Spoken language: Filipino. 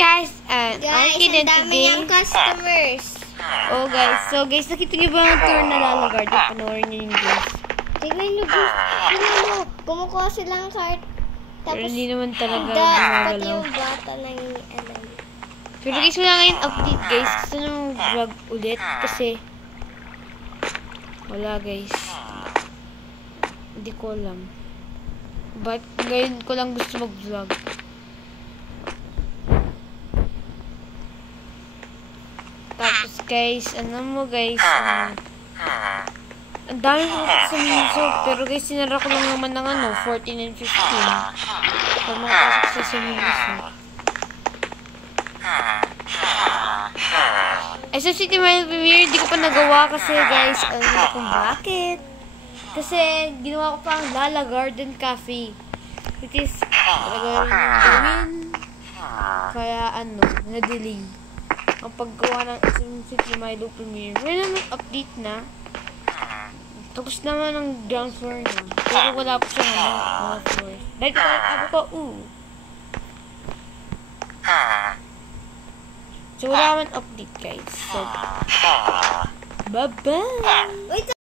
guys, Guys, okay ang din dami today. niyang customers. Oh guys, so guys, nakita niyo ba ang tour na lalagard? Panoorin niyo yung guys. Tignan niyo guys. Tignan mo. Kumukuha silang card. Pero Tapos, hindi naman talaga pati gumagalaw. yung bata na yung alam. Pero guys, wala ngayon update guys. Gusto nyo mag-vlog ulit kasi wala guys. Hindi ko alam. But ngayon ko lang gusto mag-vlog. Tapos guys, ano mo guys, ang dami ko sa Minso, pero guys, sinara ko lang naman ng 14 and 15. Pag makapasok sa Minso. SFCT Mile Premiere, di ko pa nagawa kasi guys, alam niyo kung bakit. Kasi ginawa ko pa ang Lala Garden Cafe. Which is, talaga gawin. Kaya na-delay. Ang paggawa ng SFCT Mile Premiere. Wala namang update na. Tapos naman ang ground floor na. Pero wala pa siya ng ground floor. Dahil ko, So, wala naman update guys. So, bye-bye!